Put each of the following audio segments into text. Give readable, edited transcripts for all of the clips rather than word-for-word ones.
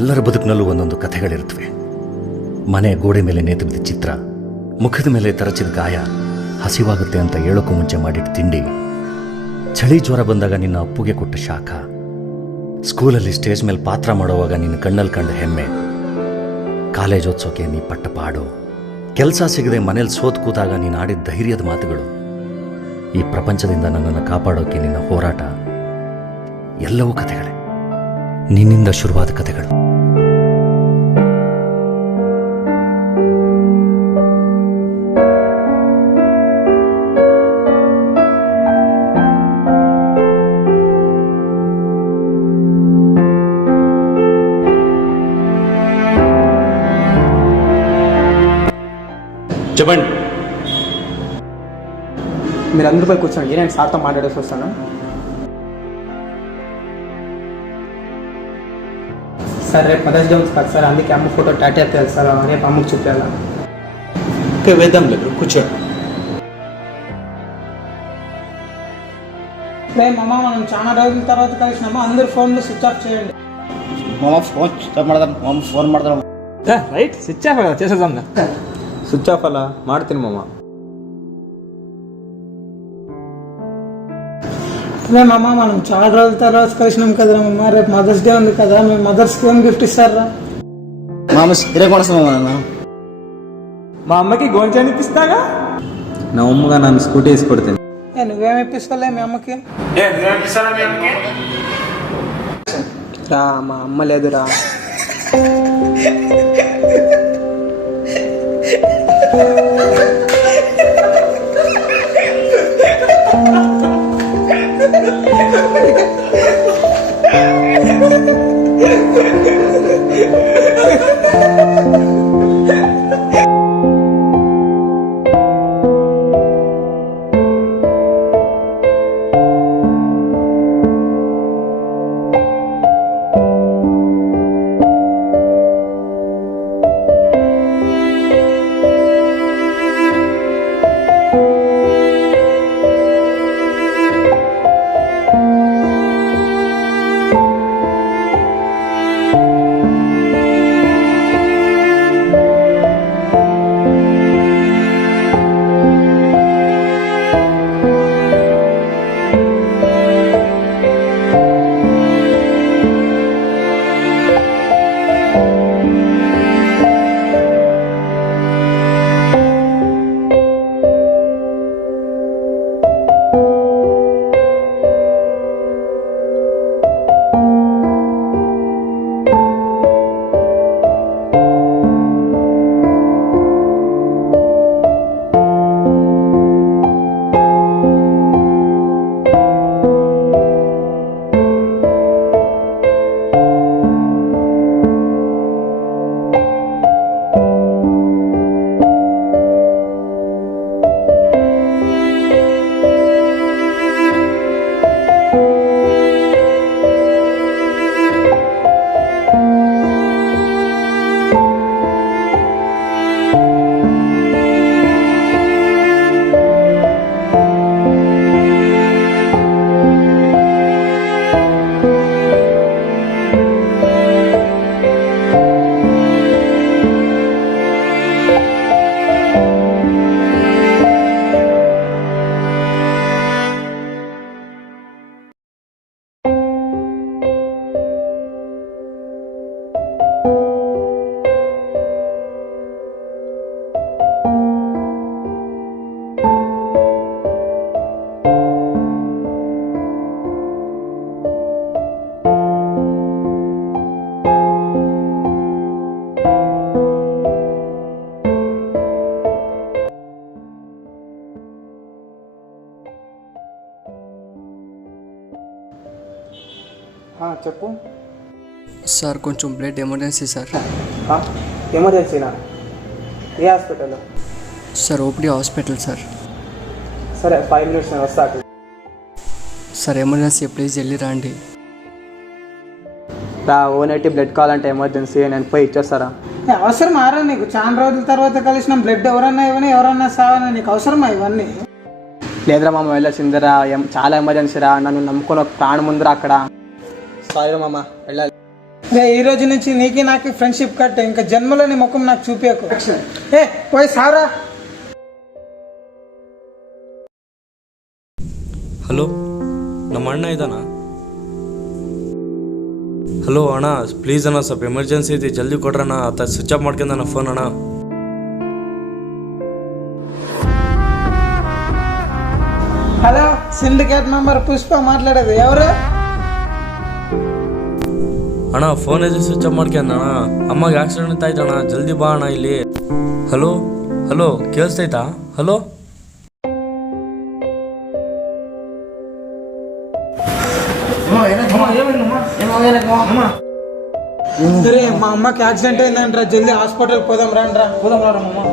ಎಲ್ಲರ ಬದುಕಿನಲ್ಲೂ ಒಂದೊಂದು ಕಥೆಗಳಿರುತ್ತವೆ. ಮನೆ ಗೋಡೆ ಮೇಲೆ ನೇತುಬಿದ್ದ ಚಿತ್ರ, ಮುಖದ ಮೇಲೆ ತರಚಿದ ಗಾಯ, ಹಸಿವಾಗುತ್ತೆ ಅಂತ ಹೇಳೋಕ್ಕೂ ಮುಂಚೆ ಮಾಡಿಟ್ಟು ತಿಂಡಿ, ಚಳಿ ಜ್ವರ ಬಂದಾಗ ನಿನ್ನ ಅಪ್ಪುಗೆ ಕೊಟ್ಟ ಶಾಖ, ಸ್ಕೂಲಲ್ಲಿ ಸ್ಟೇಜ್ ಮೇಲೆ ಪಾತ್ರ ಮಾಡುವಾಗ ನಿನ್ನ ಕಣ್ಣಲ್ಲಿ ಕಂಡ ಹೆಮ್ಮೆ, ಕಾಲೇಜ್ ಓದ್ಸೋಕೆ ನೀ ಪಟ್ಟ ಪಾಡು, ಕೆಲಸ ಸಿಗದೆ ಮನೇಲಿ ಸೋತ್ ಕೂತಾಗ ನೀನು ಆಡಿದ ಧೈರ್ಯದ ಮಾತುಗಳು, ಈ ಪ್ರಪಂಚದಿಂದ ನನ್ನನ್ನು ಕಾಪಾಡೋಕೆ ನಿನ್ನ ಹೋರಾಟ, ಎಲ್ಲವೂ ಕಥೆಗಳೇ. ನಿನ್ನಿಂದ ಶುರುವಾದ ಕಥೆಗಳು. చెప్పండి. మీరు అందరూ పోయి కూర్చోండి, నేను సార్తో మాట్లాడేసి వస్తాను. సార్ రేపు మదర్స్ డే ఉంది కదా సార్, అందుకే అమ్మ ఫోటో టాటూ ఎత్తాలి సార్, రేపు అమ్మకి చూపించాలా. ఓకే, వేద్దాం లేదు, కూర్చోండి. మేము అమ్మ మనం చాలా రోజుల తర్వాత కలిసినాము, అందరు ఫోన్లు స్విచ్ ఆఫ్ చేయండి. ಫೋನ್ ಮಾಡ್ತಾರ ರೈಟ್, ಸ್ವಿಚ್ ಆಫ್ ಅಲ್ಲ చేసేద్దాం. స్విచ్ ఆఫ్ అలా ಮಾಡ್ತೀನಿ మామ. మేము అమ్మ మనం చాలా రోజుల తర్వాత కలిసినాం కదరా మమ్మ, రేపు మదర్స్ డే ఉంది కదా, మేము మదర్స్కి ఏం గిఫ్ట్ ఇస్తారా? మామ సిరే కొనస్తామా? మా అమ్మకి గోంచాన్ని ఇప్పిస్తాగా. నా అమ్మగా నన్ను స్కూటీ వేసి కొడుతుంది. నువ్వేం ఇప్పిస్తావులే మీ అమ్మకి? రా, మా అమ్మ లేదురా. చెప్పు సార్, కొంచెం బ్లడ్ ఎమర్జెన్సీ సార్. ఎమర్జెన్సీనా? ఏ hospital? Sir OPD hospital sir. సరే 5 minutes నేను వస్తాను సార్. ఎమర్జెన్సీ ప్లీజ్ వెళ్ళి రండి. ఓ90 బ్లడ్ కావాలంటే ఎమర్జెన్సీ, నేను పోయి ఇచ్చేస్తారా? అవసరం ఆరా నీకు? చాలా రోజుల తర్వాత కలిసిన బ్లడ్ ఎవరన్నా ఇవ్వని, ఎవరన్నా సావని, నీకు అవసరమా ఇవన్నీ? లేదురా మామ, వెళ్ళాల్సిందిరా, చాలా ఎమర్జెన్సీ రా, నన్ను నమ్ముకొని ఒక ప్రాణం ఉందిరా అక్కడ. సారీ మామ, వెళ్ళాలి. రే ఈ రోజు నుంచి నీకు నాకు ఫ్రెండ్షిప్ కట్, ఇంకా జన్మలో నీ ముఖం నాకు చూపించకు. ఏ పోయి సారా. ಹಲೋ ನಮ್ಮ ಅಣ್ಣ ಇದ್ದಾನ? ಹಲೋ ಅಣ್ಣ, ಪ್ಲೀಸ್ ಅಣ್ಣ, ಸ್ವಲ್ಪ ಎಮರ್ಜೆನ್ಸಿ ಐತಿ, ಜಲ್ದಿ ಕೊಡ್ರಣ್ಣ. ಆತ ಸ್ವಿಚ್ ಆಫ್ ಮಾಡ್ಕೊಂಡ ಫೋನ್ ಅಣ್ಣ. హలో, సిండికేట్ మెంబర్ పుష్ప మాట్లాడేది. ఎవరు? ಅಣ್ಣ ಫೋನ್ ಎಲ್ಲಿ ಸ್ವಿಚ್ ಆಫ್ ಮಾಡ್ಕೊಂಡ ಅಣ್ಣ. ಅಮ್ಮಗೆ ಆಕ್ಸಿಡೆಂಟ್ ಆಯ್ತಣ್ಣ, ಜಲ್ದಿ ಬಾ ಅಣ್ಣ ಇಲ್ಲಿ. Hello hello, ಕೇಳಿಸ್ತೈತಾ? ಹಲೋ సరే, మా అమ్మకి యాక్సిడెంట్ అయిందంటరా, జల్దీ హాస్పిటల్ పోదాం రండి. పోదాం రా అమ్మ.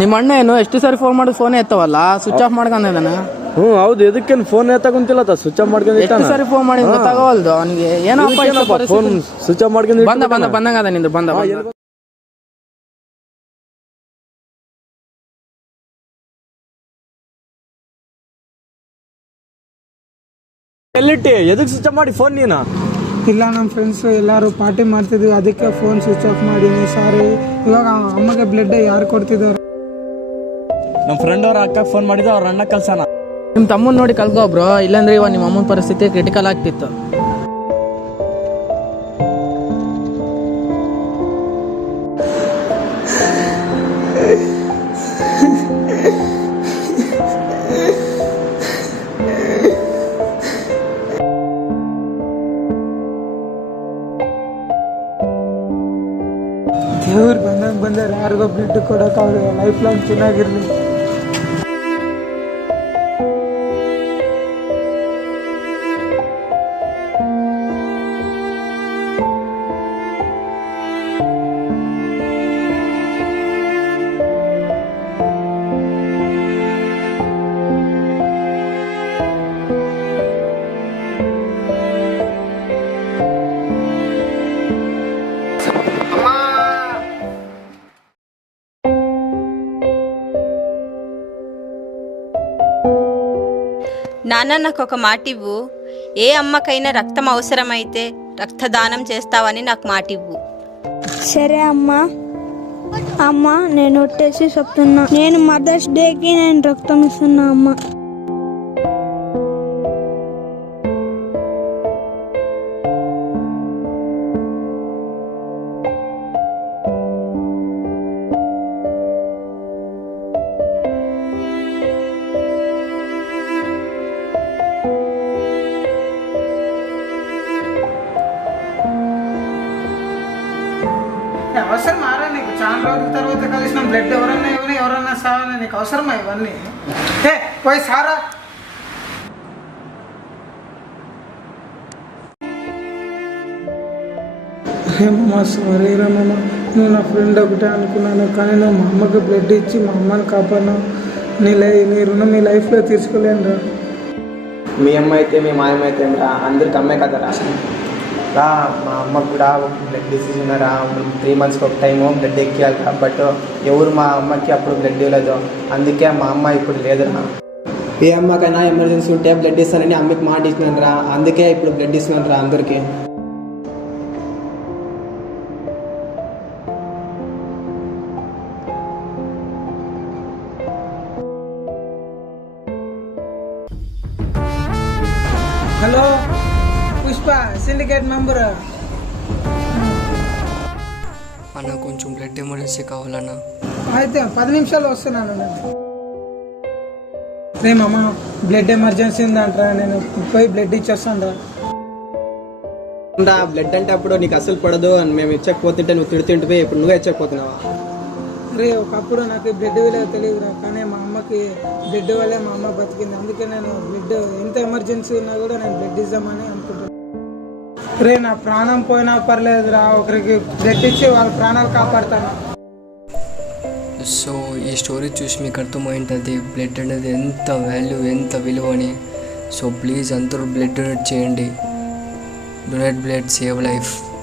ನಿಮ್ಮ ಅಣ್ಣ ಏನು ಎಷ್ಟು ಸಾರಿ ಫೋನ್ ಮಾಡಿ ಫೋನ್ ಎತ್ತವಲ್ಲ, ಸ್ವಿಚ್ ಆಫ್ ಮಾಡ್ಕೊಂಡಿದ್ದಾನೆ. ಹ್ಞೂ ಹೌದು, ಎದಕ್ಕೇನು ಫೋನ್ ಎತ್ತಕೊಂತಿಲ್ಲ, ಸ್ವಿಚ್ ಆಫ್ ಮಾಡ್ಕೊಂಡು ಎಷ್ಟು ಸಾರಿ ಫೋನ್ ಮಾಡಿ ಗೊತ್ತಾಗವಲ್ದು ಅವನಿಗೆ. ಏನಪ್ಪ ಫೋನ್ ಸ್ವಿಚ್ ಆಫ್ ಮಾಡ್ಕೊಂಡು ಬಂದಂಗದ ನಿಂದು ಬಂದ. ಎಲ್ಲಿಟ್ಟಿ? ಎದಕ್ಕೆ ಸ್ವಿಚ್ ಆಫ್ ಮಾಡಿ ಫೋನ್ ನೀನು? ಇಲ್ಲ, ನಮ್ಮ ಫ್ರೆಂಡ್ಸ್ ಎಲ್ಲರೂ ಪಾರ್ಟಿ ಮಾಡ್ತಿದ್ವಿ, ಅದಕ್ಕೆ ಫೋನ್ ಸ್ವಿಚ್ ಆಫ್ ಮಾಡೀನಿ. ಸಾರಿ. ಇವಾಗ ಅಮ್ಮಗೆ ಬ್ಲಡ್ ಯಾರು ಕೊಡ್ತಿದ್ದಾರೆ? ನಮ್ಮ ಫ್ರೆಂಡ್ ಅವ್ರ ಅಕ್ಕ ಫೋನ್ ಮಾಡಿದ್ರು, ಅವ್ರ ಅಣ್ಣ ಕಲ್ಸಣ. ನಿಮ್ಮ ತಮ್ಮನ್ ನೋಡಿ ಕಲ್ಕೋ ಬ್ರೋ, ಇಲ್ಲಾಂದ್ರೆ ಇವಾಗ ನಿಮ್ಮ ಅಮ್ಮನ ಪರಿಸ್ಥಿತಿ ಕ್ರಿಟಿಕಲ್ ಆಗ್ತಿತ್ತು. ದೇವ್ರು ಬಂದರೆ ಯಾರಿಗೋ ಬ್ಲಡ್ ಕೊಡೋಕ್ಕಾಗಲ್ಲ, ಲೈಫ್ ಲಾಂಗ್ ಚೆನ್ನಾಗಿರ್ಲಿ. నాన్న, నాకు ఒక మాట ఇవ్వు. ఏ అమ్మకైనా రక్తం అవసరమైతే రక్తదానం చేస్తావని నాకు మాట ఇవ్వు. సరే అమ్మా. అమ్మ, నేను వచ్చేసి చెప్తున్నా, నేను మదర్స్ డేకి నేను రక్తం ఇస్తున్నా అమ్మ. అవసరం మారా నీకు? చాలా రోజుల తర్వాత కలిసిన బ్లడ్ ఎవరన్నా సావని నీకు అవసరమా ఇవన్నీ? ఏ పోయి సారా. ఏమమ్మా, సారీ రమ్మమ్మ, నువ్వు నా ఫ్రెండ్ ఒకటే అనుకున్నాను, కానీ నువ్వు మా అమ్మకి బ్లడ్ ఇచ్చి మా అమ్మని కాపాడినావు. నీ రుణం మీ లైఫ్లో తీర్చుకోలేను రా. మీ అమ్మ అయితే మీ మాయమ్మ అయితే అందరికి అమ్మే కదరా. రా, మా అమ్మకు కూడా బ్లడ్ డిసీజ్ ఉన్నారా, 3 monthsకి ఒక టైము బ్లడ్ ఎక్కియాలి. బట్ ఎవరు మా అమ్మకి అప్పుడు బ్లడ్ ఇవ్వలేదు, అందుకే మా అమ్మ ఇప్పుడు లేదురా. ఏ అమ్మకైనా ఎమర్జెన్సీ ఉంటే బ్లడ్ ఇస్తానని అమ్మకి మాట ఇచ్చినాను రా, అందుకే ఇప్పుడు బ్లడ్ ఇస్తున్నాను రా అందరికీ. Hello Pushpa, syndicate member. అన్న కొంచెం బ్లడ్ ఎమర్జెన్సీ కావాలన్నా. అయితే 10 నిమిషాలు వస్తున్నాను. రేమమ్మ, బ్లడ్ ఎమర్జెన్సీ ఉందంటరా, నేను పోయి బ్లడ్ ఇచ్చేస్తాను రా. బ్లడ్ అంటే అప్పుడు నీకు అసలు పడదు అని మేము ఇచ్చకపోతుంటే నువ్వు తిడుతుంటే ఇప్పుడు నువ్వే ఇచ్చకపోతున్నావా? రే, ఒకప్పుడు నాకు బ్లడ్ విలువ తెలియదురా, కానీ మా అమ్మకి బ్లడ్ వల్లే మా అమ్మ బతికింది. అందుకే నేను బ్లడ్ ఎంత ఎమర్జెన్సీ ఉన్నా కూడా నేను బ్లడ్ ఇద్దామని అనుకుంటున్నాను. రే, నా ప్రాణం పోయినా పర్లేదురా, ఒకరికి బ్లడ్ ఇచ్చి వాళ్ళ ప్రాణాలు కాపాడుతాను. సో ఈ స్టోరీ చూసి మీకు అర్థమైంటుంది బ్లడ్ అనేది ఎంత వాల్యూ, ఎంత విలువ అని. సో ప్లీజ్ అందరూ బ్లడ్ డొనేట్ చేయండి. Donate blood, save life.